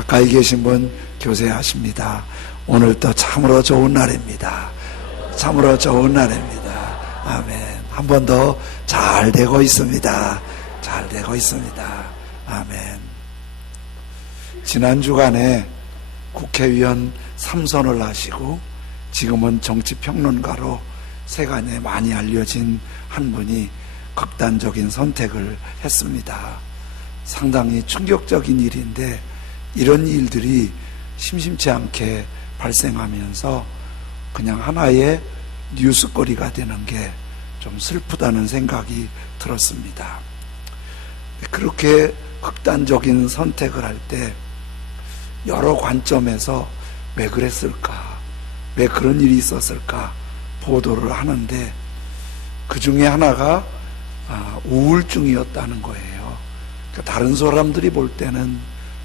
가까이 계신 분 교세하십니다. 오늘도 참으로 좋은 날입니다. 참으로 좋은 날입니다. 아멘. 한 번 더 잘 되고 있습니다. 잘 되고 있습니다. 아멘. 지난 주간에 국회의원 3선을 하시고 지금은 정치평론가로 세간에 많이 알려진 한 분이 극단적인 선택을 했습니다. 상당히 충격적인 일인데 이런 일들이 심심치 않게 발생하면서 그냥 하나의 뉴스거리가 되는 게 좀 슬프다는 생각이 들었습니다. 그렇게 극단적인 선택을 할 때 여러 관점에서 왜 그랬을까, 왜 그런 일이 있었을까 보도를 하는데 그 중에 하나가 우울증이었다는 거예요. 다른 사람들이 볼 때는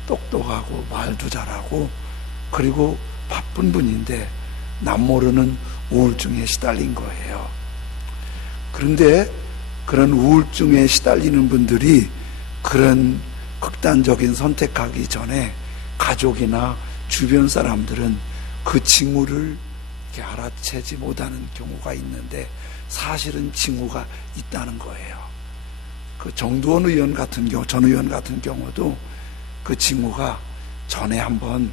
똑똑하고 말도 잘하고 그리고 바쁜 분인데 남 모르는 우울증에 시달린 거예요. 그런데 그런 우울증에 시달리는 분들이 그런 극단적인 선택하기 전에 가족이나 주변 사람들은 그 징후를 이렇게 알아채지 못하는 경우가 있는데 사실은 징후가 있다는 거예요. 그 정두원 의원 같은 경우, 전 의원 같은 경우도 그 징후가 전에 한번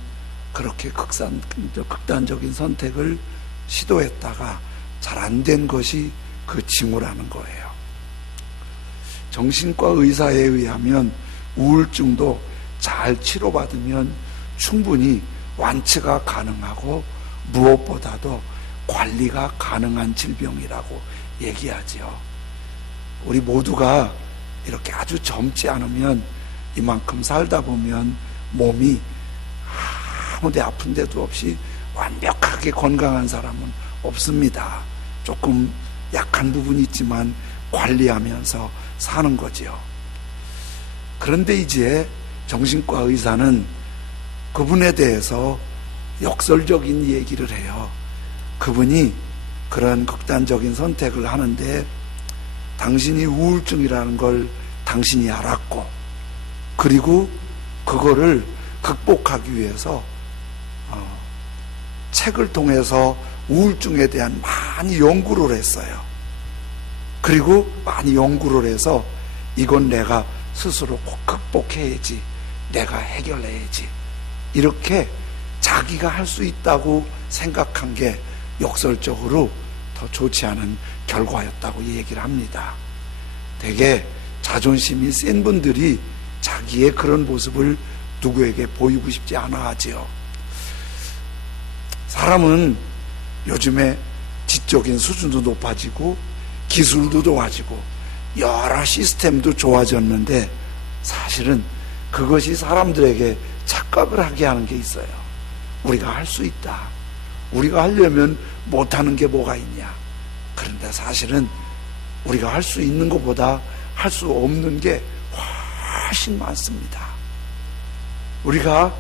그렇게 극단적인 선택을 시도했다가 잘 안 된 것이 그 징후라는 거예요. 정신과 의사에 의하면 우울증도 잘 치료받으면 충분히 완치가 가능하고 무엇보다도 관리가 가능한 질병이라고 얘기하죠. 우리 모두가 이렇게 아주 젊지 않으면 이만큼 살다 보면 몸이 아무데 아픈 데도 없이 완벽하게 건강한 사람은 없습니다. 조금 약한 부분이 있지만 관리하면서 사는 거지요. 그런데 이제 정신과 의사는 그분에 대해서 역설적인 얘기를 해요. 그분이 그런 극단적인 선택을 하는데 당신이 우울증이라는 걸 당신이 알았고 그리고 그거를 극복하기 위해서 책을 통해서 우울증에 대한 많이 연구를 했어요. 그리고 많이 연구를 해서 이건 내가 스스로 꼭 극복해야지, 내가 해결해야지, 이렇게 자기가 할 수 있다고 생각한 게 역설적으로 더 좋지 않은 결과였다고 얘기를 합니다. 되게 자존심이 센 분들이 자기의 그런 모습을 누구에게 보이고 싶지 않아 하지요. 사람은 요즘에 지적인 수준도 높아지고 기술도 좋아지고 여러 시스템도 좋아졌는데 사실은 그것이 사람들에게 착각을 하게 하는 게 있어요. 우리가 할 수 있다. 우리가 하려면 못하는 게 뭐가 있냐. 그런데 사실은 우리가 할 수 있는 것보다 할 수 없는 게 훨씬 많습니다. 우리가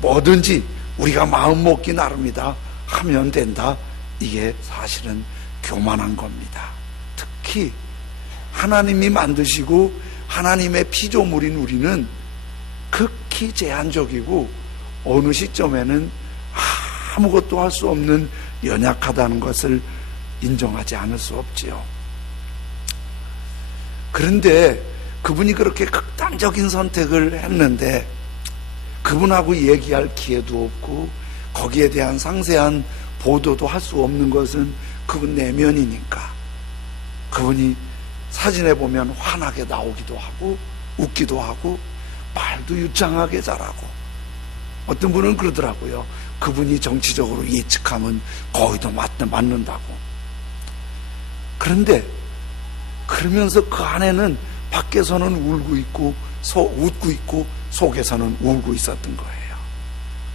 뭐든지 우리가 마음 먹기 나름이다 하면 된다. 이게 사실은 교만한 겁니다. 특히 하나님이 만드시고 하나님의 피조물인 우리는 극히 제한적이고 어느 시점에는 아무것도 할 수 없는 연약하다는 것을 인정하지 않을 수 없지요. 그런데 그분이 그렇게 극단적인 선택을 했는데 그분하고 얘기할 기회도 없고 거기에 대한 상세한 보도도 할 수 없는 것은 그분 내면이니까 그분이 사진에 보면 환하게 나오기도 하고 웃기도 하고 말도 유창하게 잘하고 어떤 분은 그러더라고요. 그분이 정치적으로 예측하면 거의 다 맞는다고. 그런데 그러면서 그 안에는 밖에서는 울고 있고 웃고 있고 속에서는 울고 있었던 거예요.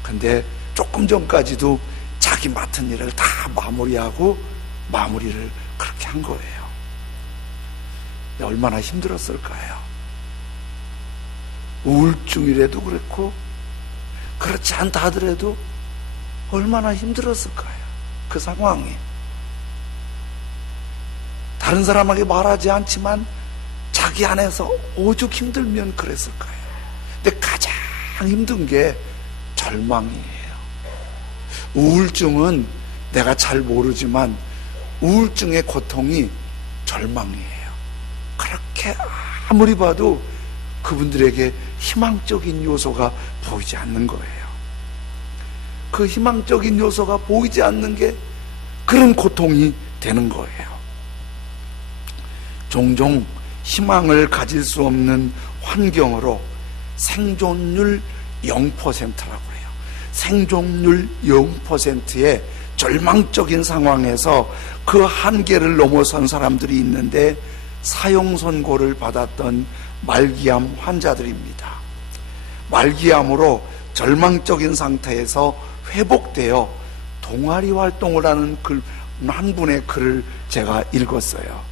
근데 조금 전까지도 자기 맡은 일을 다 마무리하고 마무리를 그렇게 한 거예요. 얼마나 힘들었을까요? 우울증이라도 그렇고 그렇지 않다 하더라도 얼마나 힘들었을까요? 그 상황이. 다른 사람에게 말하지 않지만 자기 안에서 오죽 힘들면 그랬을 거예요. 근데 가장 힘든 게 절망이에요. 우울증은 내가 잘 모르지만 우울증의 고통이 절망이에요. 그렇게 아무리 봐도 그분들에게 희망적인 요소가 보이지 않는 거예요. 그 희망적인 요소가 보이지 않는 게 그런 고통이 되는 거예요. 종종 희망을 가질 수 없는 환경으로 생존율 0%라고 해요. 생존율 0%의 절망적인 상황에서 그 한계를 넘어선 사람들이 있는데 사형 선고를 받았던 말기암 환자들입니다. 말기암으로 절망적인 상태에서 회복되어 동아리 활동을 하는 한 분의 글을 제가 읽었어요.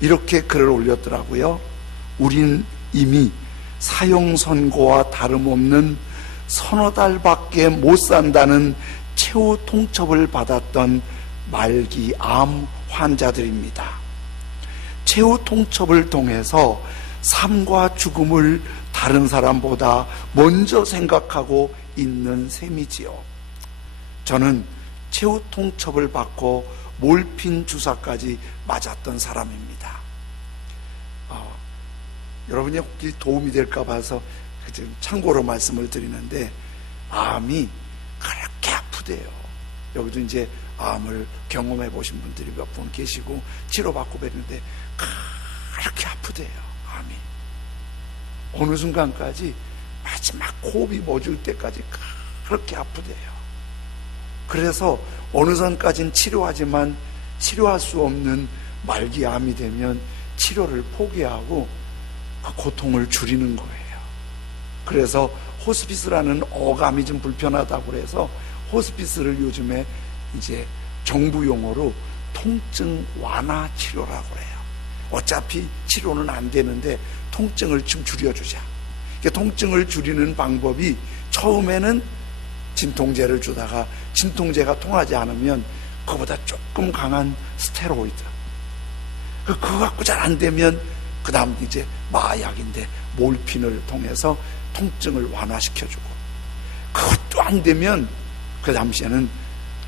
이렇게 글을 올렸더라고요. 우린 이미 사형 선고와 다름없는 서너 달밖에 못 산다는 최후 통첩을 받았던 말기암 환자들입니다. 최후 통첩을 통해서 삶과 죽음을 다른 사람보다 먼저 생각하고 있는 셈이지요. 저는 최후 통첩을 받고 몰핀 주사까지 맞았던 사람입니다. 여러분이 혹시 도움이 될까 봐서 참고로 말씀을 드리는데, 암이 그렇게 아프대요. 여기도 이제 암을 경험해 보신 분들이 몇 분 계시고 치료받고 뵀는데 그렇게 아프대요. 암이 어느 순간까지 마지막 호흡이 멎을 때까지 그렇게 아프대요. 그래서 어느 선까지는 치료하지만 치료할 수 없는 말기암이 되면 치료를 포기하고 그 고통을 줄이는 거예요. 그래서 호스피스라는 어감이 좀 불편하다고 해서 호스피스를 요즘에 이제 정부 용어로 통증 완화 치료라고 해요. 어차피 치료는 안 되는데 통증을 좀 줄여주자. 통증을 줄이는 방법이 처음에는 진통제를 주다가 진통제가 통하지 않으면 그보다 조금 강한 스테로이드, 그거 갖고 잘 안 되면 그 다음 이제 마약인데 몰핀을 통해서 통증을 완화시켜주고, 그것도 안 되면 그 당시에는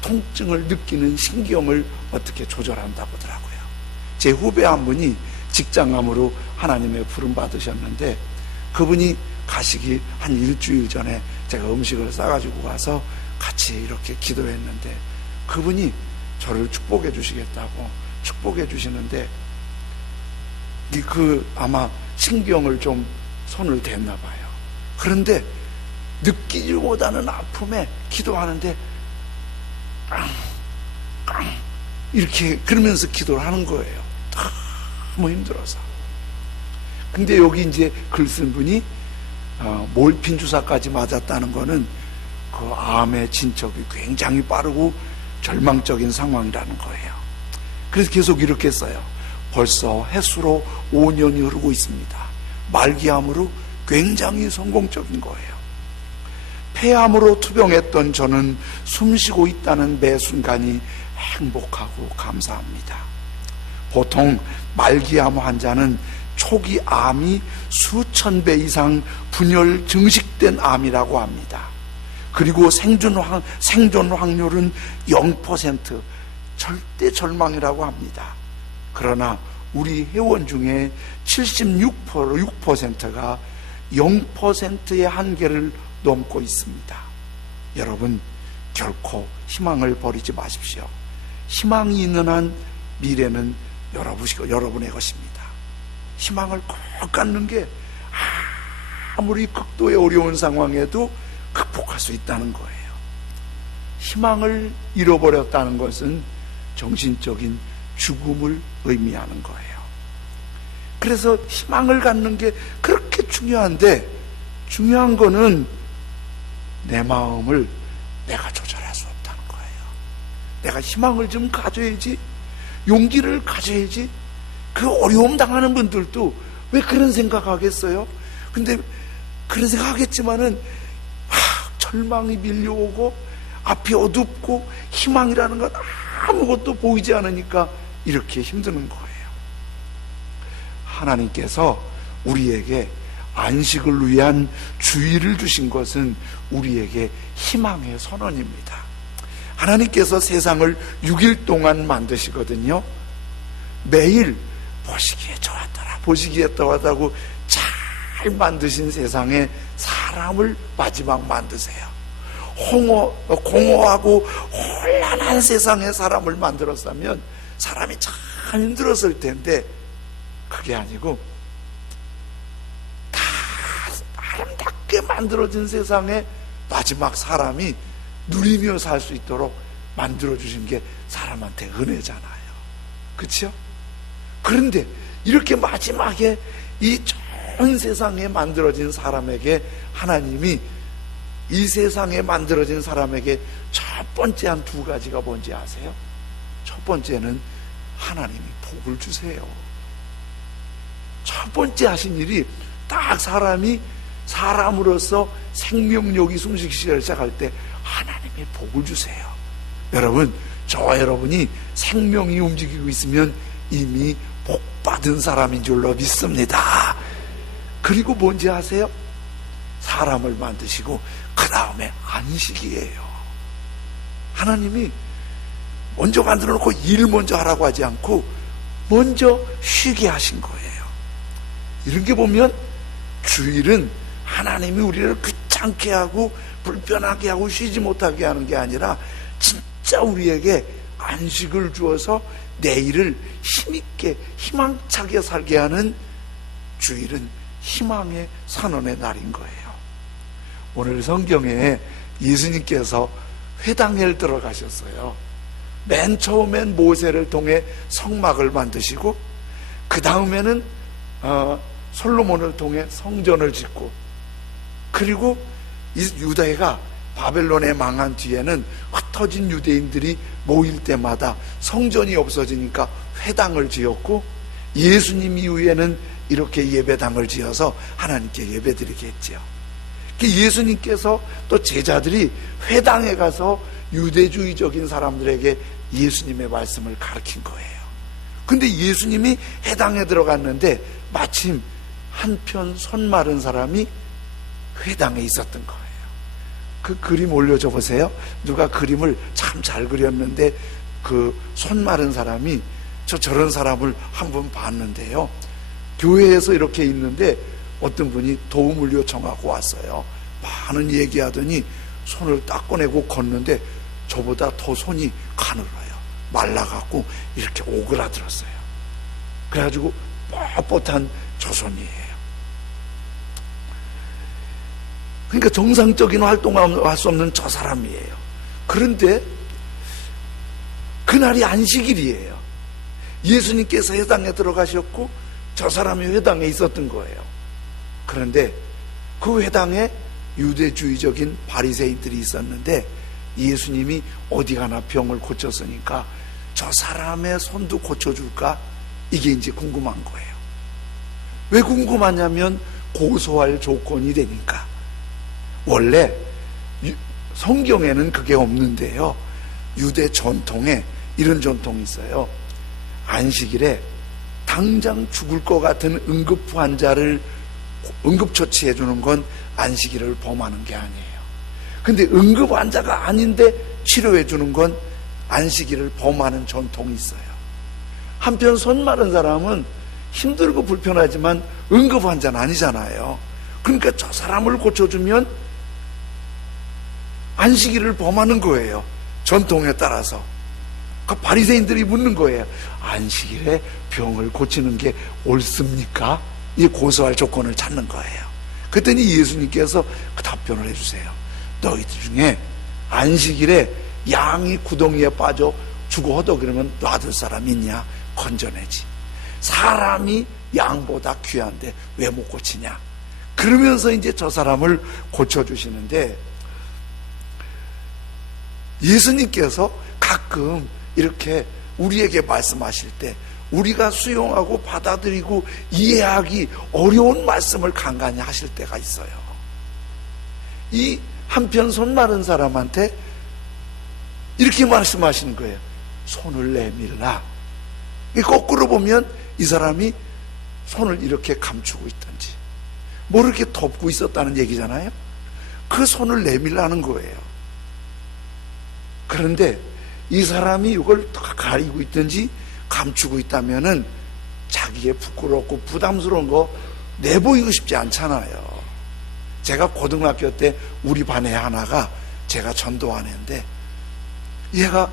통증을 느끼는 신경을 어떻게 조절한다고 하더라고요. 제 후배 한 분이 직장암으로 하나님의 부름 받으셨는데, 그분이 가시기 한 일주일 전에 제가 음식을 싸가지고 가서 같이 이렇게 기도했는데, 그분이 저를 축복해 주시겠다고 축복해 주시는데, 아마 신경을 좀 손을 댔나 봐요. 그런데 느끼지보다는 아픔에 기도하는데 이렇게 그러면서 기도를 하는 거예요. 너무 힘들어서. 근데 여기 이제 글 쓴 분이 몰핀 주사까지 맞았다는 거는 그 암의 진척이 굉장히 빠르고 절망적인 상황이라는 거예요. 그래서 계속 이렇게 써요. 벌써 해수로 5년이 흐르고 있습니다. 말기암으로 굉장히 성공적인 거예요. 폐암으로 투병했던 저는 숨쉬고 있다는 매 순간이 행복하고 감사합니다. 보통 말기암 환자는 초기 암이 수천 배 이상 분열 증식된 암이라고 합니다. 그리고 생존 확률은 0%, 절대 절망이라고 합니다. 그러나 우리 회원 중에 76%가 0%의 한계를 넘고 있습니다. 여러분, 결코 희망을 버리지 마십시오. 희망이 있는 한 미래는 여러분의 것입니다. 희망을 꼭 갖는 게 아무리 극도의 어려운 상황에도 극복할 수 있다는 거예요. 희망을 잃어버렸다는 것은 정신적인 죽음을 의미하는 거예요. 그래서 희망을 갖는 게 그렇게 중요한데, 중요한 거는 내 마음을 내가 조절할 수 없다는 거예요. 내가 희망을 좀 가져야지, 용기를 가져야지. 그 어려움 당하는 분들도 왜 그런 생각하겠어요? 근데 그런 생각하겠지만은 절망이 밀려오고 앞이 어둡고 희망이라는 건 아무것도 보이지 않으니까 이렇게 힘드는 거예요. 하나님께서 우리에게 안식을 위한 주의를 주신 것은 우리에게 희망의 선언입니다. 하나님께서 세상을 6일 동안 만드시거든요. 매일 보시기에 좋았더라, 보시기에 좋았다고 잘 만드신 세상에 사람을 마지막 만드세요. 공허하고 혼란한 세상에 사람을 만들었다면 사람이 참 힘들었을 텐데, 그게 아니고 다 아름답게 만들어진 세상에 마지막 사람이 누리며 살 수 있도록 만들어주신 게 사람한테 은혜잖아요. 그렇죠? 그런데 이렇게 마지막에 이 전 세상에 만들어진 사람에게 하나님이, 이 세상에 만들어진 사람에게 첫 번째 한 두 가지가 뭔지 아세요? 첫 번째는 하나님이 복을 주세요. 첫 번째 하신 일이 딱 사람이 사람으로서 생명력이 숨쉬기 시작할 때 하나님이 복을 주세요. 여러분, 저와 여러분이 생명이 움직이고 있으면 이미 복받은 사람인 줄로 믿습니다. 그리고 뭔지 아세요? 사람을 만드시고 그 다음에 안식이에요. 하나님이 먼저 만들어 놓고 일 먼저 하라고 하지 않고 먼저 쉬게 하신 거예요. 이런 게 보면 주일은 하나님이 우리를 귀찮게 하고 불편하게 하고 쉬지 못하게 하는 게 아니라 진짜 우리에게 안식을 주어서 내일을 힘있게 희망차게 살게 하는, 주일은 희망의 선언의 날인 거예요. 오늘 성경에 예수님께서 회당에 들어가셨어요. 맨 처음엔 모세를 통해 성막을 만드시고, 그 다음에는 솔로몬을 통해 성전을 짓고, 그리고 유다가 바벨론에 망한 뒤에는 흩어진 유대인들이 모일 때마다 성전이 없어지니까 회당을 지었고, 예수님 이후에는 이렇게 예배당을 지어서 하나님께 예배드리게 했죠. 예수님께서 또 제자들이 회당에 가서 유대주의적인 사람들에게 예수님의 말씀을 가르친 거예요. 근데 예수님이 회당에 들어갔는데 마침 한편 손 마른 사람이 회당에 있었던 거예요. 그 그림 올려줘 보세요. 누가 그림을 참 잘 그렸는데 그 손 마른 사람이, 저런 사람을 한번 봤는데요, 교회에서 이렇게 있는데 어떤 분이 도움을 요청하고 왔어요. 많은 얘기하더니 손을 딱 꺼내고 걷는데 저보다 더 손이 가늘어요. 말라갖고 이렇게 오그라들었어요. 그래가지고 뻣뻣한 저 손이에요. 그러니까 정상적인 활동을 할 수 없는 저 사람이에요. 그런데 그날이 안식일이에요. 예수님께서 회당에 들어가셨고 저 사람이 회당에 있었던 거예요. 그런데 그 회당에 유대주의적인 바리새인들이 있었는데 예수님이 어디 가나 병을 고쳤으니까 저 사람의 손도 고쳐줄까? 이게 이제 궁금한 거예요. 왜 궁금하냐면 고소할 조건이 되니까. 원래 성경에는 그게 없는데요, 유대 전통에 이런 전통이 있어요. 안식일에 당장 죽을 것 같은 응급 환자를 응급처치해 주는 건 안식일을 범하는 게 아니에요. 근데 응급 환자가 아닌데 치료해 주는 건 안식일을 범하는 전통이 있어요. 한편 손 마른 사람은 힘들고 불편하지만 응급 환자는 아니잖아요. 그러니까 저 사람을 고쳐주면 안식일을 범하는 거예요. 전통에 따라서. 그 바리새인들이 묻는 거예요. 안식일에 병을 고치는 게 옳습니까? 이 고소할 조건을 찾는 거예요. 그랬더니 예수님께서 그 답변을 해주세요. 너희들 중에 안식일에 양이 구덩이에 빠져 죽어 허덕이러면 놔둘 사람 있냐? 건져내지. 사람이 양보다 귀한데 왜 못 고치냐? 그러면서 이제 저 사람을 고쳐주시는데, 예수님께서 가끔 이렇게 우리에게 말씀하실 때 우리가 수용하고 받아들이고 이해하기 어려운 말씀을 간간히 하실 때가 있어요. 이 한편 손 마른 사람한테 이렇게 말씀하시는 거예요. 손을 내밀라. 거꾸로 보면 이 사람이 손을 이렇게 감추고 있든지, 모르게 덮고 있었다는 얘기잖아요. 그 손을 내밀라는 거예요. 그런데 이 사람이 이걸 가리고 있든지 감추고 있다면은 자기의 부끄럽고 부담스러운 거 내보이고 싶지 않잖아요. 제가 고등학교 때 우리 반에 하나가 제가 전도한 애인데 얘가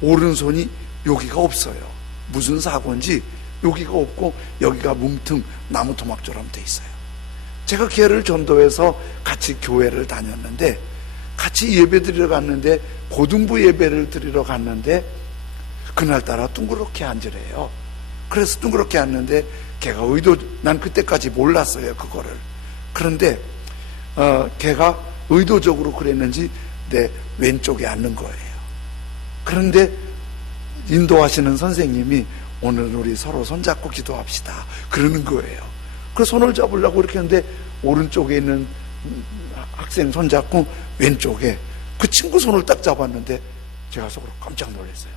오른손이 여기가 없어요. 무슨 사고인지 여기가 없고 여기가 뭉텅 나무 토막처럼 돼 있어요. 제가 걔를 전도해서 같이 교회를 다녔는데 같이 예배 드리러 갔는데 고등부 예배를 드리러 갔는데 그날따라 둥그렇게 앉으래요. 그래서 둥그렇게 앉는데 걔가 난 그때까지 몰랐어요 그거를. 그런데 걔가 의도적으로 그랬는지 내 왼쪽에 앉는 거예요. 그런데 인도하시는 선생님이 오늘 우리 서로 손잡고 기도합시다 그러는 거예요. 그래서 손을 잡으려고 이렇게 했는데 오른쪽에 있는 학생 손잡고 왼쪽에 그 친구 손을 딱 잡았는데 제가 속으로 깜짝 놀랐어요.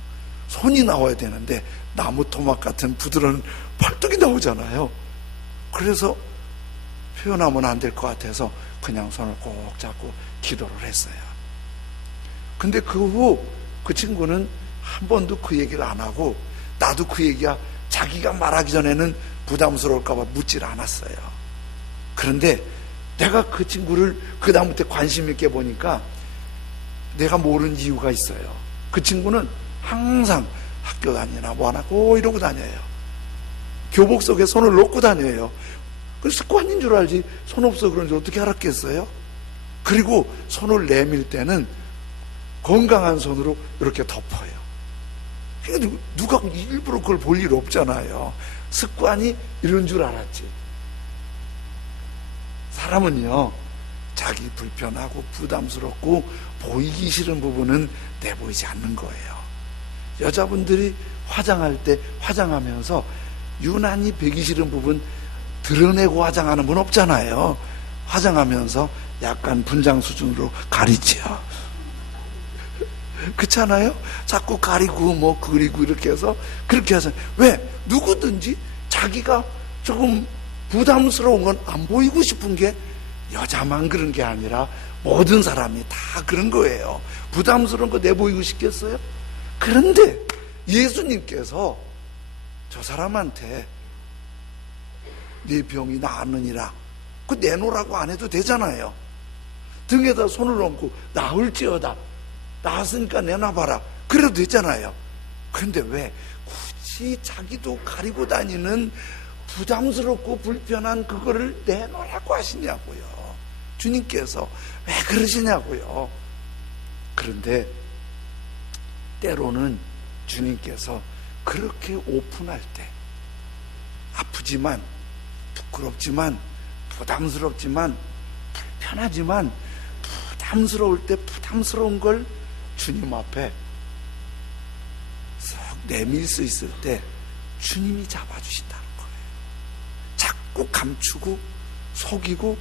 손이 나와야 되는데 나무 토막 같은 부드러운 팔뚝이 나오잖아요. 그래서 표현하면 안 될 것 같아서 그냥 손을 꼭 잡고 기도를 했어요. 근데 그 후 그 친구는 한 번도 그 얘기를 안 하고 나도 그 얘기가 자기가 말하기 전에는 부담스러울까 봐 묻질 않았어요. 그런데 내가 그 친구를 그 다음부터 관심 있게 보니까 내가 모르는 이유가 있어요. 그 친구는 항상 학교 다니나 뭐 하나 꼭 이러고 다녀요. 교복 속에 손을 넣고 다녀요. 그 습관인 줄 알지 손 없어 그런 줄 어떻게 알았겠어요? 그리고 손을 내밀 때는 건강한 손으로 이렇게 덮어요. 그러니까 누가 일부러 그걸 볼 일 없잖아요. 습관이 이런 줄 알았지. 사람은요 자기 불편하고 부담스럽고 보이기 싫은 부분은 내보이지 않는 거예요. 여자분들이 화장할 때 화장하면서 유난히 배기 싫은 부분 드러내고 화장하는 분 없잖아요. 화장하면서 약간 분장 수준으로 가리죠. 그렇잖아요. 자꾸 가리고 뭐 그리고 이렇게 해서 그렇게 하잖아요. 왜? 누구든지 자기가 조금 부담스러운 건 안 보이고 싶은 게 여자만 그런 게 아니라 모든 사람이 다 그런 거예요. 부담스러운 거 내보이고 싶겠어요? 그런데 예수님께서 저 사람한테 네 병이 나았느니라 그 내놓으라고 안 해도 되잖아요. 등에다 손을 얹고 나을지어다 나았으니까 내놔봐라 그래도 되잖아요. 그런데 왜 굳이 자기도 가리고 다니는 부담스럽고 불편한 그거를 내놓으라고 하시냐고요. 주님께서 왜 그러시냐고요. 그런데 때로는 주님께서 그렇게 오픈할 때 아프지만 부끄럽지만 부담스럽지만 불편하지만 부담스러울 때 부담스러운 걸 주님 앞에 썩 내밀 수 있을 때 주님이 잡아주신다는 거예요. 자꾸 감추고 속이고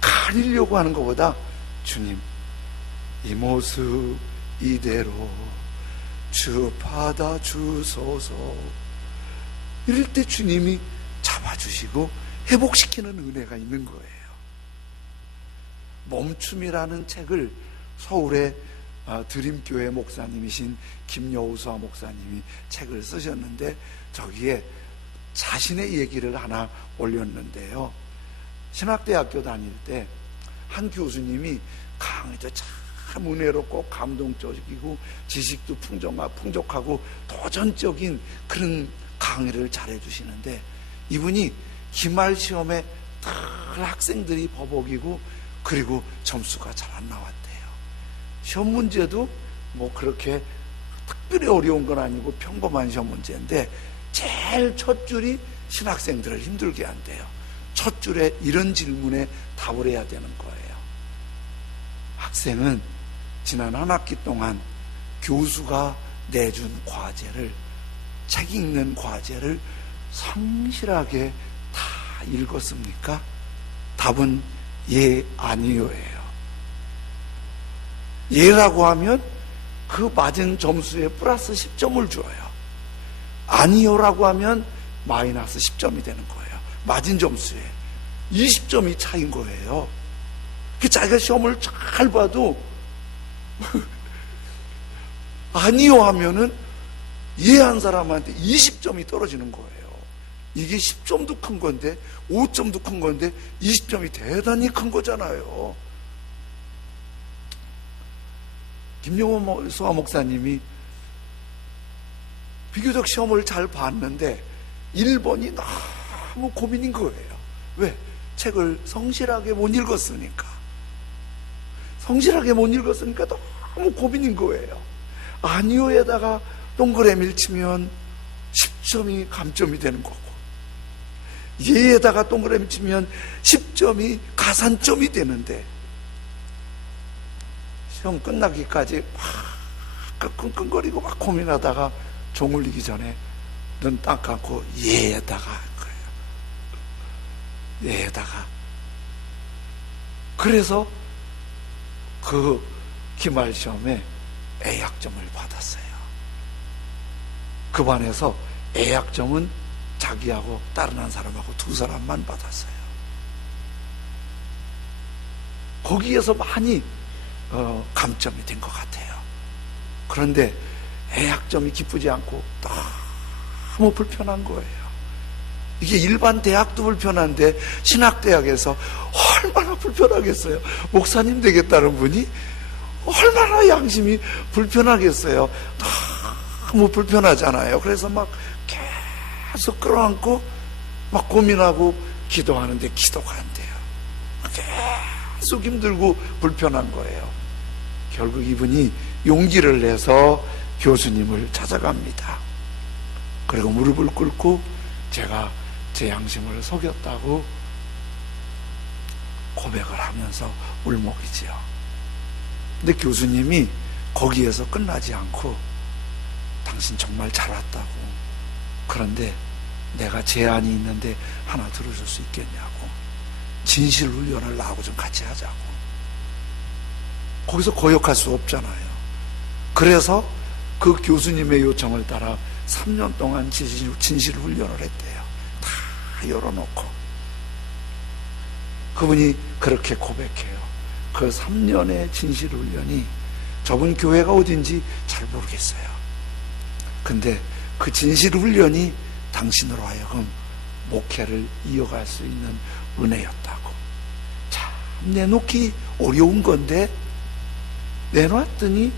가리려고 하는 것보다 주님 이 모습 이대로 주 받아주소서 이럴 때 주님이 잡아주시고 회복시키는 은혜가 있는 거예요. 멈춤이라는 책을 서울의 드림교회 목사님이신 김여우수아 목사님이 책을 쓰셨는데 저기에 자신의 얘기를 하나 올렸는데요. 신학대학교 다닐 때 한 교수님이 강의도 참 은혜롭고 감동적이고 지식도 풍족하고 도전적인 그런 강의를 잘해 주시는데 이분이 기말 시험에 늘 학생들이 버벅이고 그리고 점수가 잘 안 나왔대요. 시험 문제도 뭐 그렇게 특별히 어려운 건 아니고 평범한 시험 문제인데 제일 첫 줄이 신학생들을 힘들게 한대요. 첫 줄에 이런 질문에 답을 해야 되는 거예요. 학생은 지난 한 학기 동안 교수가 내준 과제를 책 읽는 과제를 성실하게 다 읽었습니까? 답은 예, 아니요예요. 예라고 하면 그 맞은 점수에 플러스 10점을 줘요. 아니요라고 하면 마이너스 10점이 되는 거예요. 맞은 점수에. 20점이 차인 거예요. 그 자기가 시험을 잘 봐도 아니요 하면은 이해한 사람한테 20점이 떨어지는 거예요. 이게 10점도 큰 건데 5점도 큰 건데 20점이 대단히 큰 거잖아요. 김용호 수화 목사님이 비교적 시험을 잘 봤는데 1번이 너무 고민인 거예요. 왜? 책을 성실하게 못 읽었으니까. 성실하게 못 읽었으니까 너무 고민인 거예요. 아니요에다가 동그라미를 치면 10점이 감점이 되는 거고, 예에다가 동그라미 치면 10점이 가산점이 되는데, 시험 끝나기까지 막 끙끙거리고 막 고민하다가 종 울리기 전에 눈 딱 감고 예에다가 한 거예요. 예에다가. 그래서 그 기말 시험에 A학점을 받았어요. 그 반에서 A학점은 자기하고 다른 한 사람하고 두 사람만 받았어요. 거기에서 많이 감점이 된 것 같아요. 그런데 A학점이 기쁘지 않고 너무 불편한 거예요. 이게 일반 대학도 불편한데 신학대학에서 얼마나 불편하겠어요. 목사님 되겠다는 분이 얼마나 양심이 불편하겠어요. 너무 불편하잖아요. 그래서 막 계속 끌어안고 막 고민하고 기도하는데 기도가 안 돼요. 계속 힘들고 불편한 거예요. 결국 이분이 용기를 내서 교수님을 찾아갑니다. 그리고 무릎을 꿇고 제가 제 양심을 속였다고 고백을 하면서 울먹이지요. 근데 교수님이 거기에서 끝나지 않고 당신 정말 잘 왔다고, 그런데 내가 제안이 있는데 하나 들어줄 수 있겠냐고, 진실훈련을 나하고 좀 같이 하자고. 거기서 거역할 수 없잖아요. 그래서 그 교수님의 요청을 따라 3년 동안 진실훈련을 했대요. 다 열어놓고. 그분이 그렇게 고백해요. 그 3년의 진실훈련이, 저분 교회가 어딘지 잘 모르겠어요. 근데 그 진실훈련이 당신으로 하여금 목회를 이어갈 수 있는 은혜였다고. 참 내놓기 어려운 건데 내놨더니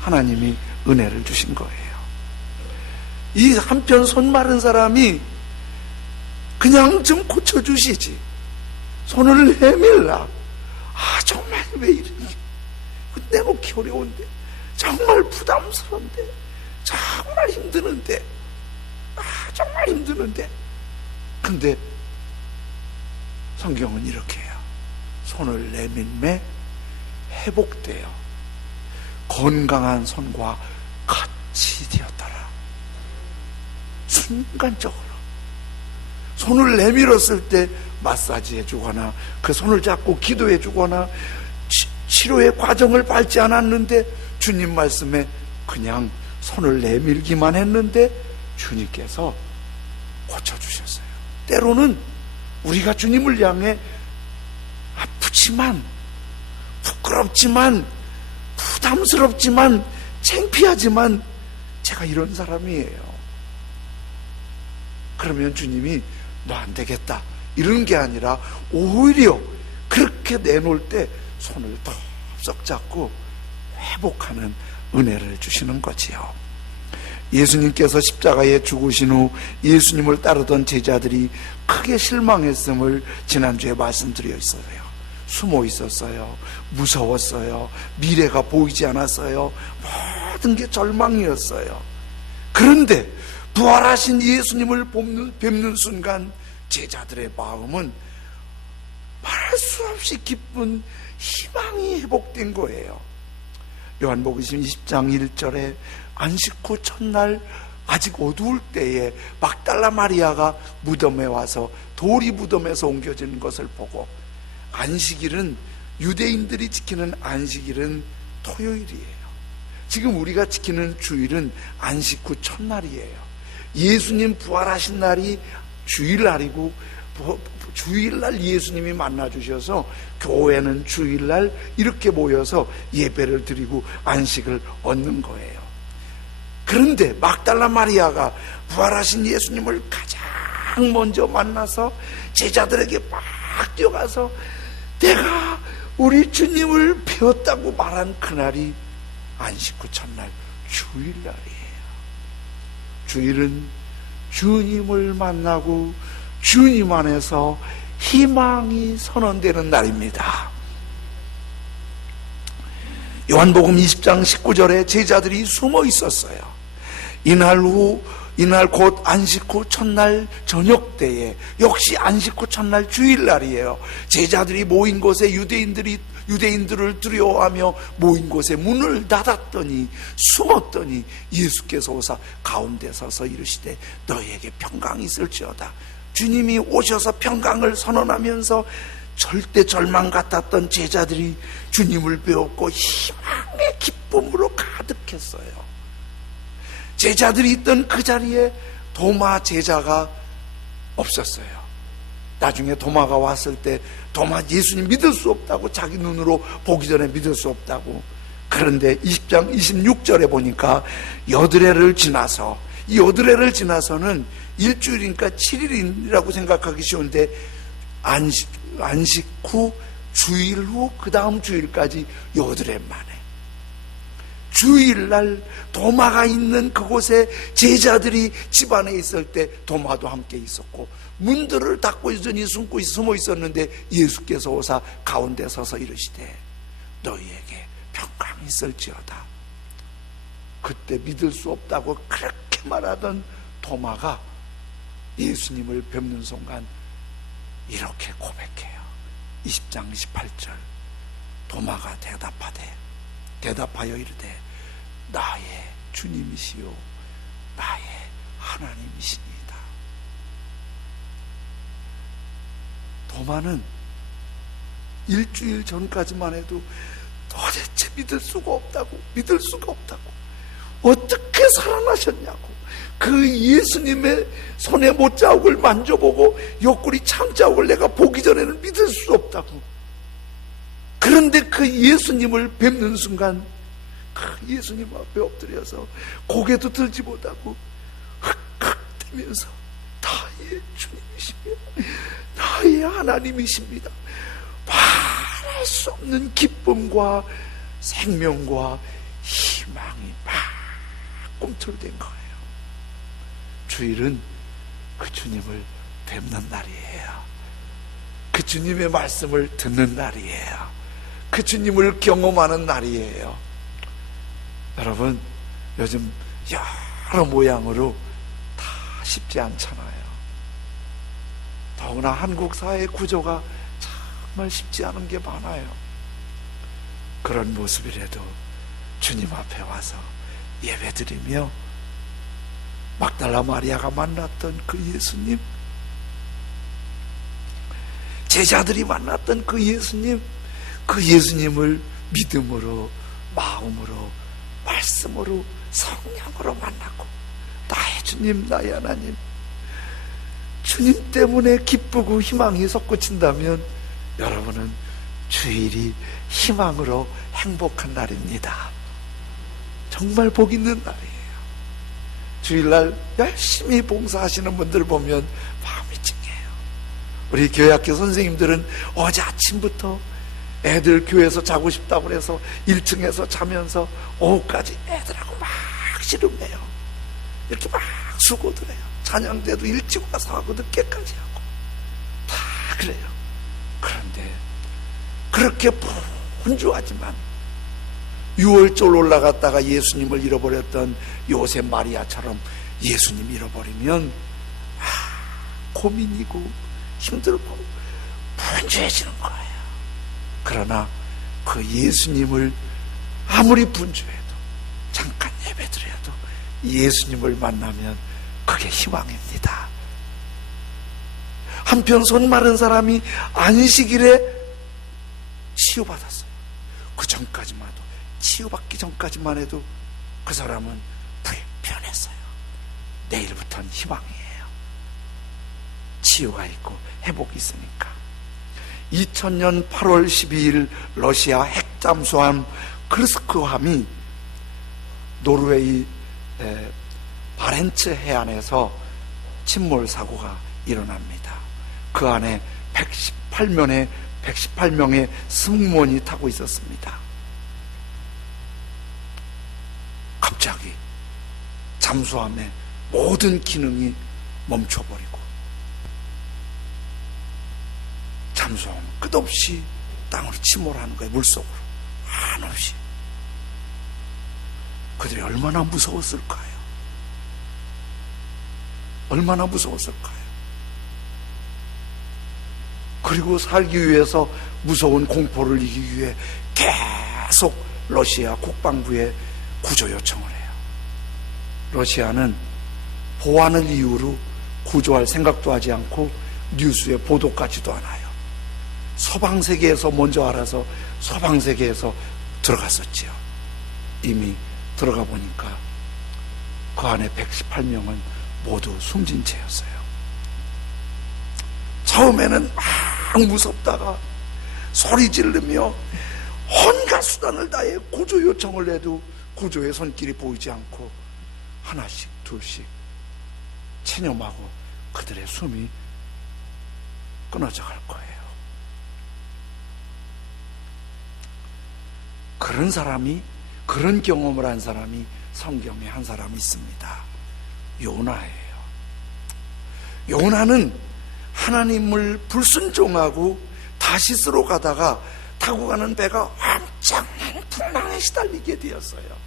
하나님이 은혜를 주신 거예요. 이 한편 손 마른 사람이 그냥 좀 고쳐주시지, 손을 내밀라. 정말 왜 이러니, 내놓기 어려운데, 정말 부담스러운데, 정말 힘드는데, 정말 힘드는데. 근데 성경은 이렇게 해요. 손을 내밀매 회복되어 건강한 손과 같이 되었더라. 순간적으로 손을 내밀었을 때 마사지 해주거나 그 손을 잡고 기도해 주거나 치료의 과정을 밟지 않았는데, 주님 말씀에 그냥 손을 내밀기만 했는데 주님께서 고쳐주셨어요. 때로는 우리가 주님을 향해 아프지만, 부끄럽지만, 부담스럽지만, 창피하지만 제가 이런 사람이에요. 그러면 주님이 너 안 되겠다 이러는 게 아니라 오히려 그렇게 내놓을 때 손을 덥석 잡고 회복하는 은혜를 주시는 거지요. 예수님께서 십자가에 죽으신 후 예수님을 따르던 제자들이 크게 실망했음을 지난주에 말씀드려 있어요. 숨어 있었어요. 무서웠어요. 미래가 보이지 않았어요. 모든 게 절망이었어요. 그런데 부활하신 예수님을 뵙는 순간 제자들의 마음은 말할 수 없이 기쁜 희망이 회복된 거예요. 요한복음 20장 1절에 안식 후 첫날 아직 어두울 때에 막달라 마리아가 무덤에 와서 돌이 무덤에서 옮겨지는 것을 보고, 안식일은 유대인들이 지키는 안식일은 토요일이에요. 지금 우리가 지키는 주일은 안식 후 첫날이에요. 예수님 부활하신 날이 주일날이고 주일날 예수님이 만나주셔서 교회는 주일날 이렇게 모여서 예배를 드리고 안식을 얻는 거예요. 그런데 막달라 마리아가 부활하신 예수님을 가장 먼저 만나서 제자들에게 막 뛰어가서 내가 우리 주님을 배웠다고 말한 그날이 안식 후 첫날 주일날이에요. 주일은 주님을 만나고 주님 안에서 희망이 선언되는 날입니다. 요한복음 20장 19절에 제자들이 숨어 있었어요. 이날 곧 안식 후 첫날 저녁 때에, 역시 안식 후 첫날 주일날이에요. 제자들이 모인 곳에 유대인들을 두려워하며 모인 곳에 문을 닫았더니 숨었더니 예수께서 오사 가운데 서서 이르시되 너희에게 평강이 있을지어다. 주님이 오셔서 평강을 선언하면서 절대 절망 같았던 제자들이 주님을 배웠고 희망의 기쁨으로 가득했어요. 제자들이 있던 그 자리에 도마 제자가 없었어요. 나중에 도마가 왔을 때 도마 예수님 믿을 수 없다고, 자기 눈으로 보기 전에 믿을 수 없다고. 그런데 20장 26절에 보니까 여드레를 지나서, 이 여드레를 지나서는 일주일이니까 7일이라고 생각하기 쉬운데 안식 후 주일 후 그 다음 주일까지 여드레 만에 주일날 도마가 있는 그곳에 제자들이 집 안에 있을 때 도마도 함께 있었고 문들을 닫고 있으니 숨어 있었는데 예수께서 오사 가운데 서서 이르시되 너희에게 평강이 있을지어다. 그때 믿을 수 없다고 그렇게 말하던 도마가 예수님을 뵙는 순간 이렇게 고백해요. 20장 28절 도마가 대답하여 이르되 나의 주님이시요 나의 하나님이시니이다. 도마는 일주일 전까지만 해도 도대체 믿을 수가 없다고 어떻게 살아나셨냐고, 그 예수님의 손에 못자국을 만져보고 옆구리 창자국을 내가 보기 전에는 믿을 수 없다고. 그런데 그 예수님을 뵙는 순간 그 예수님 앞에 엎드려서 고개도 들지 못하고 흑흑대면서 나의 주님이시며 나의 하나님이십니다. 말할 수 없는 기쁨과 생명과 희망이 막 꿈틀댄 거예요. 주일은 그 주님을 뵙는 날이에요. 그 주님의 말씀을 듣는 날이에요. 그 주님을 경험하는 날이에요. 여러분, 요즘 여러 모양으로 다 쉽지 않잖아요. 더구나 한국 사회의 구조가 정말 쉽지 않은 게 많아요. 그런 모습이라도 주님 앞에 와서 예배드리며 막달라 마리아가 만났던 그 예수님, 제자들이 만났던 그 예수님을 믿음으로, 마음으로, 말씀으로, 성령으로 만나고 나의 주님, 나의 하나님, 주님 때문에 기쁘고 희망이 솟구친다면 여러분은 주일이 희망으로 행복한 날입니다. 정말 복 있는 날이에요. 주일날 열심히 봉사하시는 분들 보면 마음이 찡해요. 우리 교회학교 선생님들은 어제 아침부터 애들 교회에서 자고 싶다고 해서 1층에서 자면서 오후까지 애들하고 막 씨름해요. 이렇게 막 수고들 해요. 찬양대도 일찍 와서 하고 늦게까지 하고 다 그래요. 그런데 그렇게 분주하지만 6월절 올라갔다가 예수님을 잃어버렸던 요셉 마리아처럼 예수님 잃어버리면 고민이고 힘들고 분주해지는 거예요. 그러나 그 예수님을 아무리 분주해도 잠깐 예배드려도 예수님을 만나면 그게 희망입니다. 한편 손 마른 사람이 안식일에 치유받았어요. 그 전까지만 해도, 치유받기 전까지만 해도 그 사람은 불편했어요. 내일부터는 희망이에요. 치유가 있고 회복이 있으니까. 2000년 8월 12일 러시아 핵잠수함 크루스크함이 노르웨이 바렌츠 해안에서 침몰 사고가 일어납니다. 그 안에 118명의 승무원이 타고 있었습니다. 갑자기 잠수함의 모든 기능이 멈춰버리고 잠수함은 끝없이 땅으로 침몰하는 거예요. 물속으로 한없이. 그들이 얼마나 무서웠을까요? 얼마나 무서웠을까요? 그리고 살기 위해서 무서운 공포를 이기기 위해 계속 러시아 국방부에 구조 요청을 해요. 러시아는 보안을 이유로 구조할 생각도 하지 않고 뉴스에 보도까지도 않아요. 서방세계에서 먼저 알아서 서방세계에서 들어갔었지요. 이미 들어가 보니까 그 안에 118명은 모두 숨진 채였어요. 처음에는 막 무섭다가 소리 지르며 온갖 수단을 다해 구조 요청을 해도 구조의 손길이 보이지 않고 하나씩 둘씩 체념하고 그들의 숨이 끊어져 갈 거예요. 그런 사람이, 그런 경험을 한 사람이 성경에 한 사람이 있습니다. 요나예요. 요나는 하나님을 불순종하고 다시스로 가다가 타고 가는 배가 엄청난 풍랑에 시달리게 되었어요.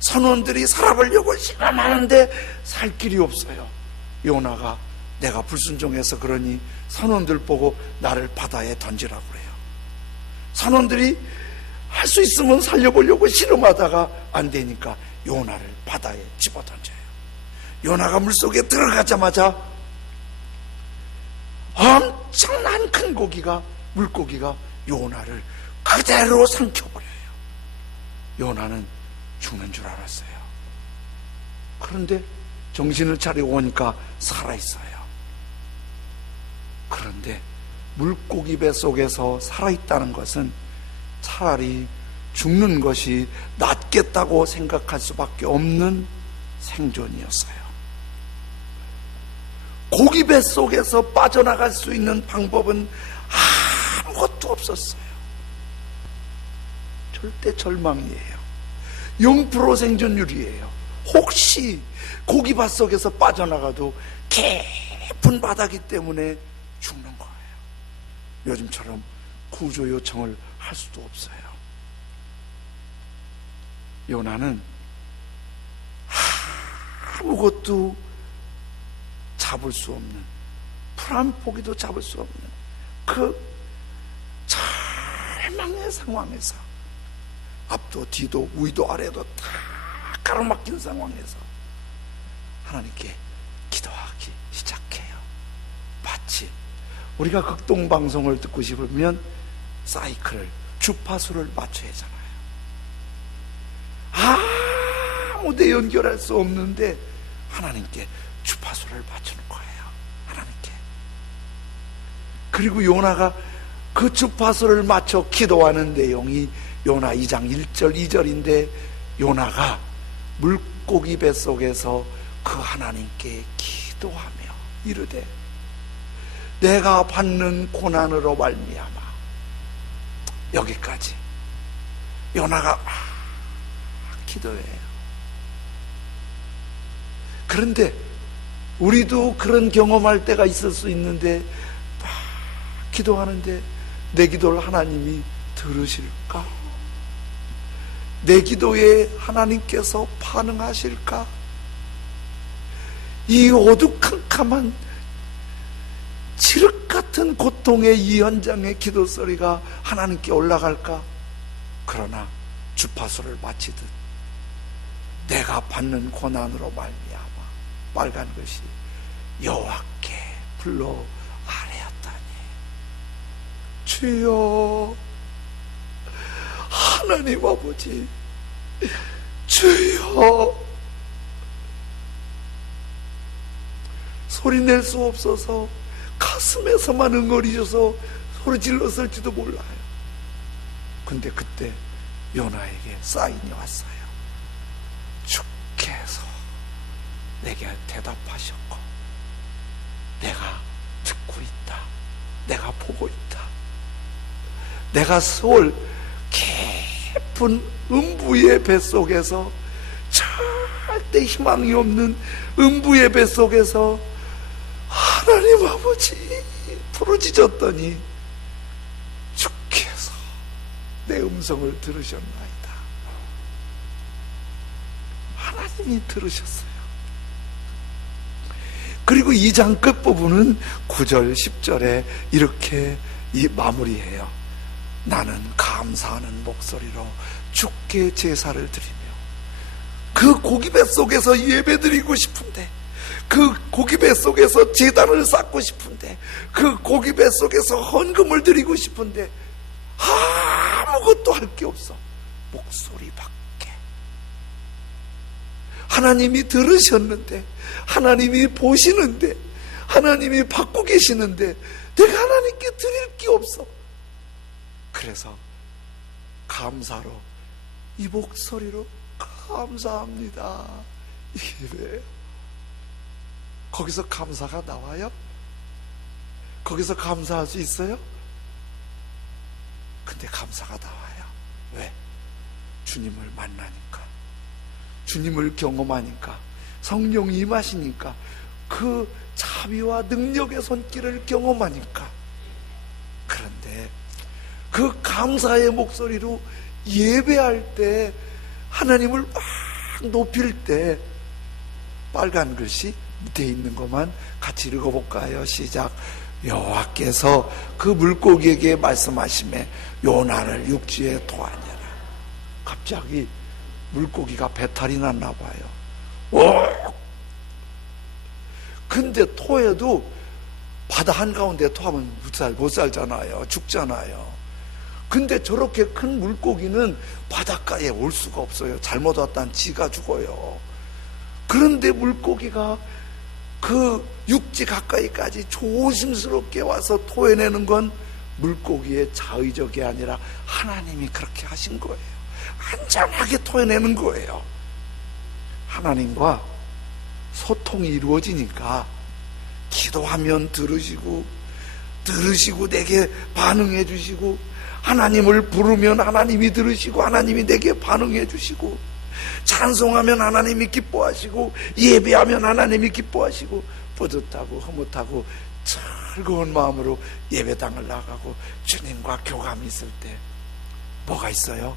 선원들이 살아보려고 실험하는데 살 길이 없어요. 요나가 내가 불순종해서 그러니 선원들 보고 나를 바다에 던지라고 그래요. 선원들이 할 수 있으면 살려보려고 실험하다가 안 되니까 요나를 바다에 집어던져요. 요나가 물속에 들어가자마자 엄청난 큰 물고기가 요나를 그대로 삼켜버려요. 요나는 죽는 줄 알았어요. 그런데 정신을 차리고 오니까 살아있어요. 그런데 물고기 뱃속에서 살아있다는 것은 차라리 죽는 것이 낫겠다고 생각할 수밖에 없는 생존이었어요. 고기 뱃속에서 빠져나갈 수 있는 방법은 아무것도 없었어요. 절대 절망이에요. 0% 생존율이에요. 혹시 고기 뱃속에서 빠져나가도 깊은 바다기 때문에 죽는 거예요. 요즘처럼 구조 요청을 할 수도 없어요. 요나는 아무것도 잡을 수 없는, 풀 한 포기도 잡을 수 없는 그 절망의 상황에서 앞도 뒤도 위도 아래도 다 가로막힌 상황에서 하나님께 기도하기 시작해요. 마치 우리가 극동방송을 듣고 싶으면 사이클을, 주파수를 맞춰야 하잖아요. 아무데 연결할 수 없는데 하나님께 주파수를 맞추는 거예요. 하나님께. 그리고 요나가 그 주파수를 맞춰 기도하는 내용이 요나 2장 1절 2절인데 요나가 물고기 뱃속에서 그 하나님께 기도하며 이르되 내가 받는 고난으로 말미암아. 여기까지 요나가 기도해요. 그런데 우리도 그런 경험할 때가 있을 수 있는데 막 기도하는데 내 기도를 하나님이 들으실까? 내 기도에 하나님께서 반응하실까? 이 어두컴컴한 칠흑 같은 고통의 이 현장의 기도 소리가 하나님께 올라갈까? 그러나 주파수를 마치듯 내가 받는 고난으로 말미암아 빨간 것이 여호와께 불러 아뢰었다니. 주여, 하나님 아버지, 주여, 소리낼 수 없어서 가슴에서만 응어리져서 소리 질렀을지도 몰라요. 근데 그때 요나에게 사인이 왔어요. 주께서 내게 대답하셨고 내가 듣고 있다. 내가 보고 있다. 내가 서울 깊은 음부의 뱃속에서 절대 희망이 없는 음부의 뱃속에서 하나님 아버지 부르짖었더니 주께서 내 음성을 들으셨나이다. 하나님이 들으셨어요. 그리고 2장 끝부분은 9절 10절에 이렇게 마무리해요. 나는 감사하는 목소리로 주께 제사를 드리며 그 고기배 속에서 예배드리고 싶은데, 그 고기배 속에서 제단을 쌓고 싶은데, 그 고기배 속에서 헌금을 드리고 싶은데 아무것도 할 게 없어. 목소리밖에. 하나님이 들으셨는데, 하나님이 보시는데, 하나님이 받고 계시는데 내가 하나님께 드릴 게 없어. 그래서 감사로, 이 목소리로 감사합니다. 이게 왜요? 거기서 감사가 나와요? 거기서 감사할 수 있어요? 근데 감사가 나와요. 왜? 주님을 만나니까, 주님을 경험하니까, 성령이 임하시니까, 그 자비와 능력의 손길을 경험하니까. 그런데 그 감사의 목소리로 예배할 때, 하나님을 막 높일 때, 빨간 글씨 밑에 있는 것만 같이 읽어볼까요? 시작. 여호와께서 그 물고기에게 말씀하시매 요나를 육지에 토하니라. 갑자기 물고기가 배탈이 났나 봐요. 근데 토해도 바다 한가운데 토하면 못 살잖아요. 죽잖아요. 근데 저렇게 큰 물고기는 바닷가에 올 수가 없어요. 잘못 왔다는 지가 죽어요. 그런데 물고기가 그 육지 가까이까지 조심스럽게 와서 토해내는 건 물고기의 자의적이 아니라 하나님이 그렇게 하신 거예요. 안전하게 토해내는 거예요. 하나님과 소통이 이루어지니까 기도하면 들으시고 내게 반응해 주시고, 하나님을 부르면 하나님이 들으시고 하나님이 내게 반응해 주시고, 찬송하면 하나님이 기뻐하시고, 예배하면 하나님이 기뻐하시고, 뿌듯하고 흐뭇하고 즐거운 마음으로 예배당을 나가고 주님과 교감이 있을 때 뭐가 있어요?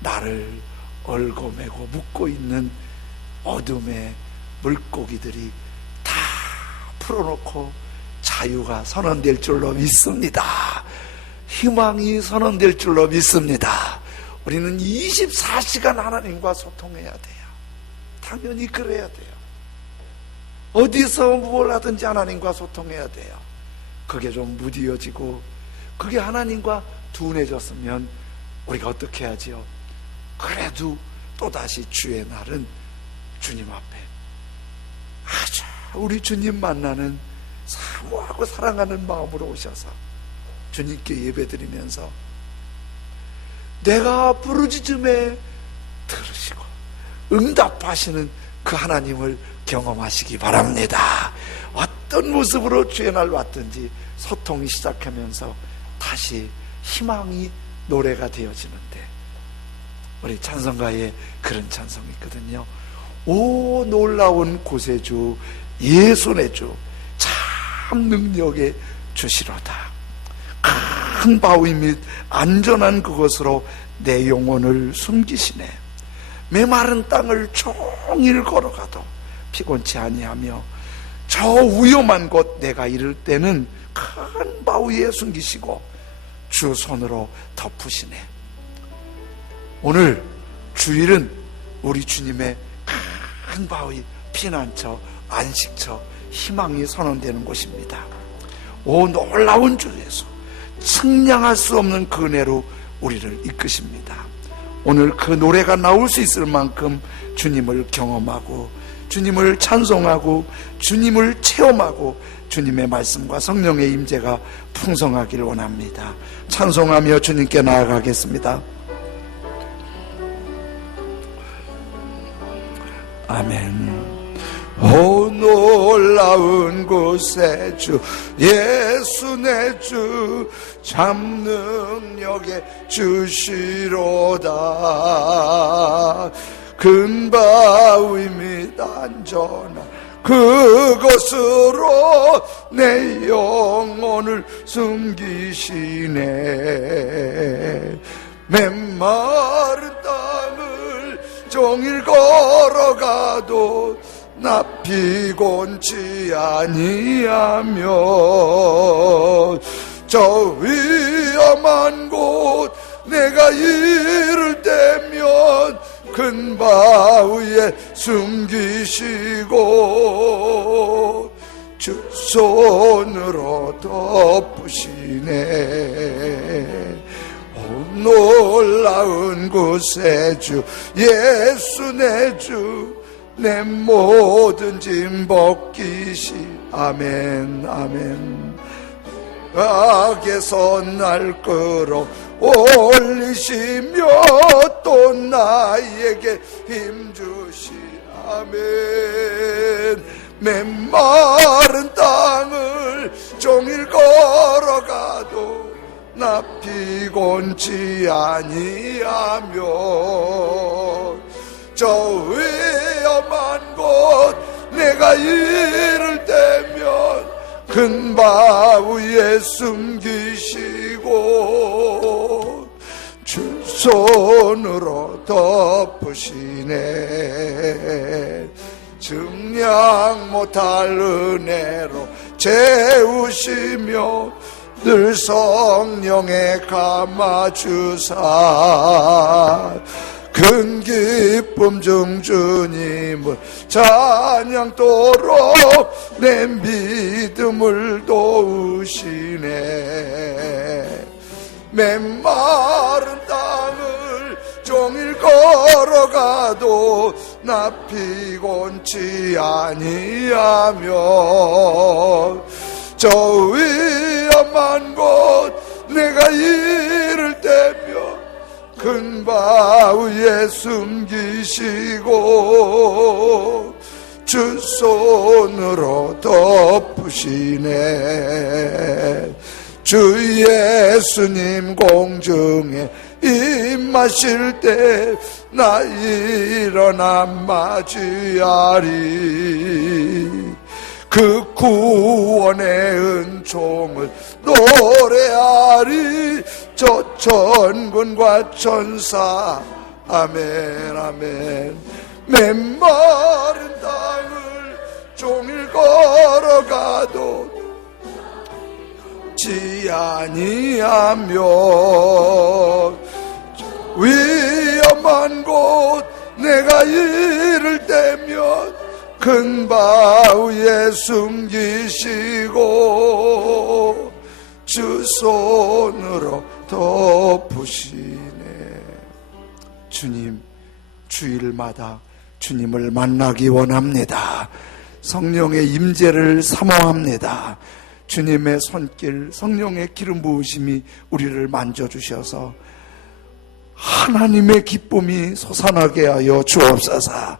나를 얽어매고 묶고 있는 어둠의 물고기들이 다 풀어놓고 자유가 선언될 줄로 믿습니다. 희망이 선언될 줄로 믿습니다. 우리는 24시간 하나님과 소통해야 돼요. 당연히 그래야 돼요. 어디서 뭘 하든지 하나님과 소통해야 돼요. 그게 좀 무디어지고 그게 하나님과 둔해졌으면 우리가 어떻게 하지요? 그래도 또다시 주의 날은 주님 앞에 아주 우리 주님 만나는 사모하고 사랑하는 마음으로 오셔서 주님께 예배드리면서 내가 부르짖음에 들으시고 응답하시는 그 하나님을 경험하시기 바랍니다. 어떤 모습으로 주의 날 왔든지 소통이 시작하면서 다시 희망이 노래가 되어지는데, 우리 찬송가에 그런 찬송이 있거든요. 오 놀라운 구세주 예수의 주 참 능력의 주시로다. 큰 바위 및 안전한 그곳으로 내 영혼을 숨기시네. 메마른 땅을 종일 걸어가도 피곤치 아니하며 저 위험한 곳 내가 이를 때는 큰 바위에 숨기시고 주 손으로 덮으시네. 오늘 주일은 우리 주님의 큰 바위, 피난처, 안식처, 희망이 선언되는 곳입니다. 오 놀라운 주 예수, 측량할 수 없는 그 은혜로 우리를 이끄십니다. 오늘 그 노래가 나올 수 있을 만큼 주님을 경험하고 주님을 찬송하고 주님을 체험하고 주님의 말씀과 성령의 임재가 풍성하기를 원합니다. 찬송하며 주님께 나아가겠습니다. 아멘. 오 놀라운 곳에 주 예수 내 주 참 능력에 주시로다. 근 바위 및 안전한 그것으로 내 영혼을 숨기시네. 메마른 땅을 종일 걸어가도 나 피곤치 아니하며 저 위험한 곳 내가 이를 때면 큰 바위에 숨기시고 주 손으로 덮으시네. 놀라운 곳에 주 예수 내 주 내 모든 짐 벗기시. 아멘 아멘. 악에서 날 끌어 올리시며 또 나에게 힘주시. 아멘. 메마른 땅을 종일 걸어가도 나 피곤치 아니하며 저 위험한 곳 내가 이를 때면 큰 바위에 숨기시고 주 손으로 덮으시네. 증량 못할 은혜로 채우시며 늘 성령에 감아주사 큰 기쁨 중 주님을 찬양토록 내 믿음을 도우시네. 메마른 땅을 종일 걸어가도 나 피곤치 아니하며 저 위험한 곳 내가 이를 때면 큰 바위에 숨기시고 주 손으로 덮으시네. 주 예수님 공중에 임하실 때 나 일어나 맞이하리. 그 구원의 은총을 노래하리. 저 천군과 천사. 아멘 아멘. 메마른 땅을 종일 걸어가도 지 아니하며 위험한 곳 내가 이를 때면 큰 바위에 숨기시고 주 손으로 덮으시네. 주님, 주일마다 주님을 만나기 원합니다. 성령의 임재를 사모합니다. 주님의 손길, 성령의 기름 부으심이 우리를 만져주셔서 하나님의 기쁨이 솟아나게 하여 주옵소서.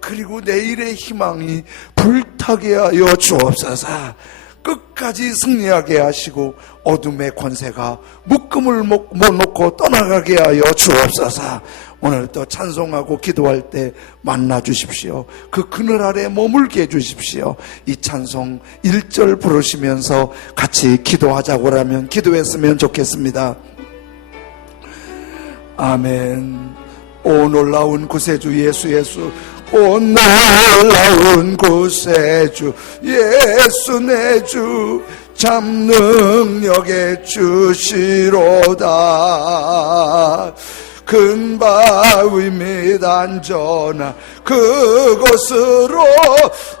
그리고 내일의 희망이 불타게 하여 주옵소서. 끝까지 승리하게 하시고 어둠의 권세가 묶음을 못 놓고 떠나가게 하여 주옵소서. 오늘도 찬송하고 기도할 때 만나 주십시오. 그 그늘 아래 머물게 해주십시오. 이 찬송 1절 부르시면서 같이 기도하자고 하면 기도했으면 좋겠습니다. 아멘. 오 놀라운 구세주 예수 예수. 오 놀라운 구세주 예수 내 주 참 능력에 주시로다. 큰 바위 및 안전한 그곳으로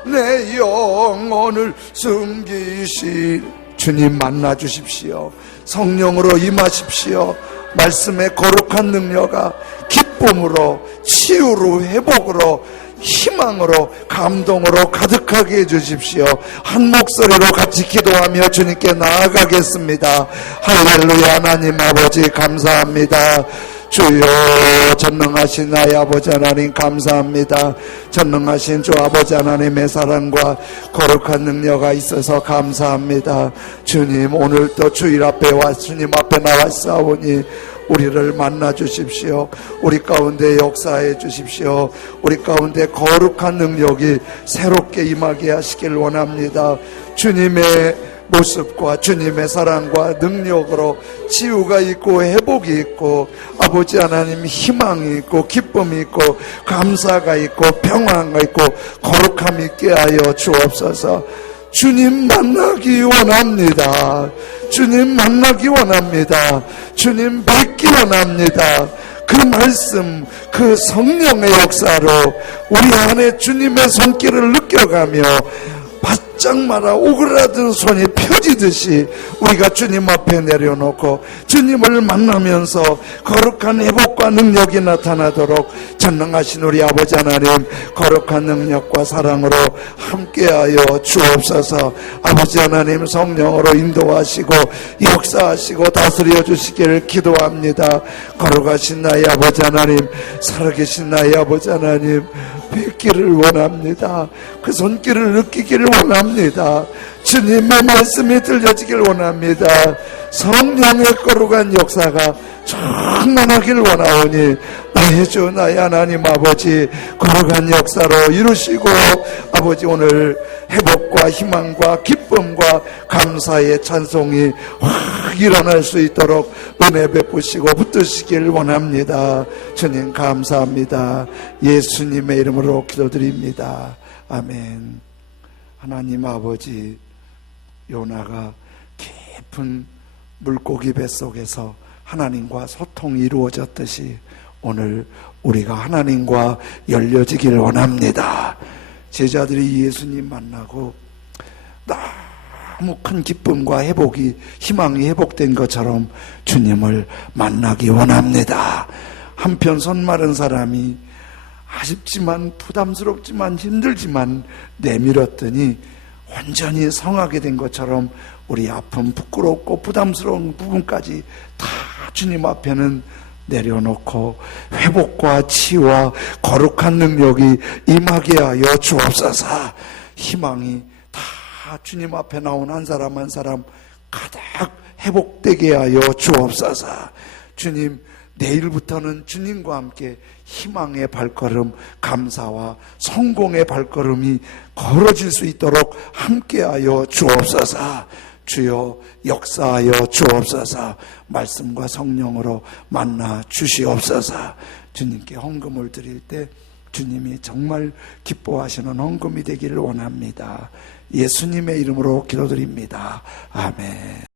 내 영혼을 숨기시. 주님 만나 주십시오. 성령으로 임하십시오. 말씀의 거룩한 능력아 기쁨으로, 치유로, 회복으로, 희망으로, 감동으로 가득하게 해주십시오. 한 목소리로 같이 기도하며 주님께 나아가겠습니다. 할렐루야. 하나님 아버지 감사합니다. 주여, 전능하신 나의 아버지 하나님 감사합니다. 전능하신 주 아버지 하나님의 사랑과 거룩한 능력이 있어서 감사합니다. 주님, 오늘도 주일 앞에 와 주님 앞에 나왔사오니 우리를 만나 주십시오. 우리 가운데 역사해 주십시오. 우리 가운데 거룩한 능력이 새롭게 임하게 하시길 원합니다. 주님의 모습과 주님의 사랑과 능력으로 치유가 있고 회복이 있고 아버지 하나님 희망이 있고 기쁨이 있고 감사가 있고 평화가 있고 거룩함이 있게 하여 주옵소서. 주님 만나기 원합니다. 주님 만나기 원합니다. 주님 뵙기 원합니다. 그 말씀, 그 성령의 역사로 우리 안에 주님의 손길을 느껴가며 바짝 말아 오그라든 손이 펴지듯이 우리가 주님 앞에 내려놓고 주님을 만나면서 거룩한 회복과 능력이 나타나도록 전능하신 우리 아버지 하나님 거룩한 능력과 사랑으로 함께하여 주옵소서. 아버지 하나님 성령으로 인도하시고 역사하시고 다스려 주시기를 기도합니다. 거룩하신 나의 아버지 하나님, 살아계신 나의 아버지 하나님 뵙기를 원합니다. 그 손길을 느끼기를 원합니다. 주님의 말씀이 들려지길 원합니다. 성령의 거룩한 역사가 충만하길 원하오니 나의 주 나의 하나님 아버지 거룩한 역사로 이루시고 아버지 오늘 회복과 희망과 기쁨과 감사의 찬송이 확 일어날 수 있도록 은혜 베푸시고 붙드시길 원합니다. 주님 감사합니다. 예수님의 이름으로 기도드립니다. 아멘. 하나님 아버지, 요나가 깊은 물고기 뱃속에서 하나님과 소통이 이루어졌듯이 오늘 우리가 하나님과 열려지길 원합니다. 제자들이 예수님 만나고 너무 큰 기쁨과 회복이, 희망이 회복된 것처럼 주님을 만나기 원합니다. 한편 손 마른 사람이 아쉽지만 부담스럽지만 힘들지만 내밀었더니 완전히 성하게 된 것처럼 우리 아픈 부끄럽고 부담스러운 부분까지 다 주님 앞에는 내려놓고 회복과 치유와 거룩한 능력이 임하게 하여 주옵소서. 희망이 다 주님 앞에 나온 한 사람 한 사람 가득 회복되게 하여 주옵소서. 주님, 내일부터는 주님과 함께 희망의 발걸음, 감사와 성공의 발걸음이 걸어질 수 있도록 함께하여 주옵소서. 주여 역사하여 주옵소서. 말씀과 성령으로 만나 주시옵소서. 주님께 헌금을 드릴 때 주님이 정말 기뻐하시는 헌금이 되기를 원합니다. 예수님의 이름으로 기도드립니다. 아멘.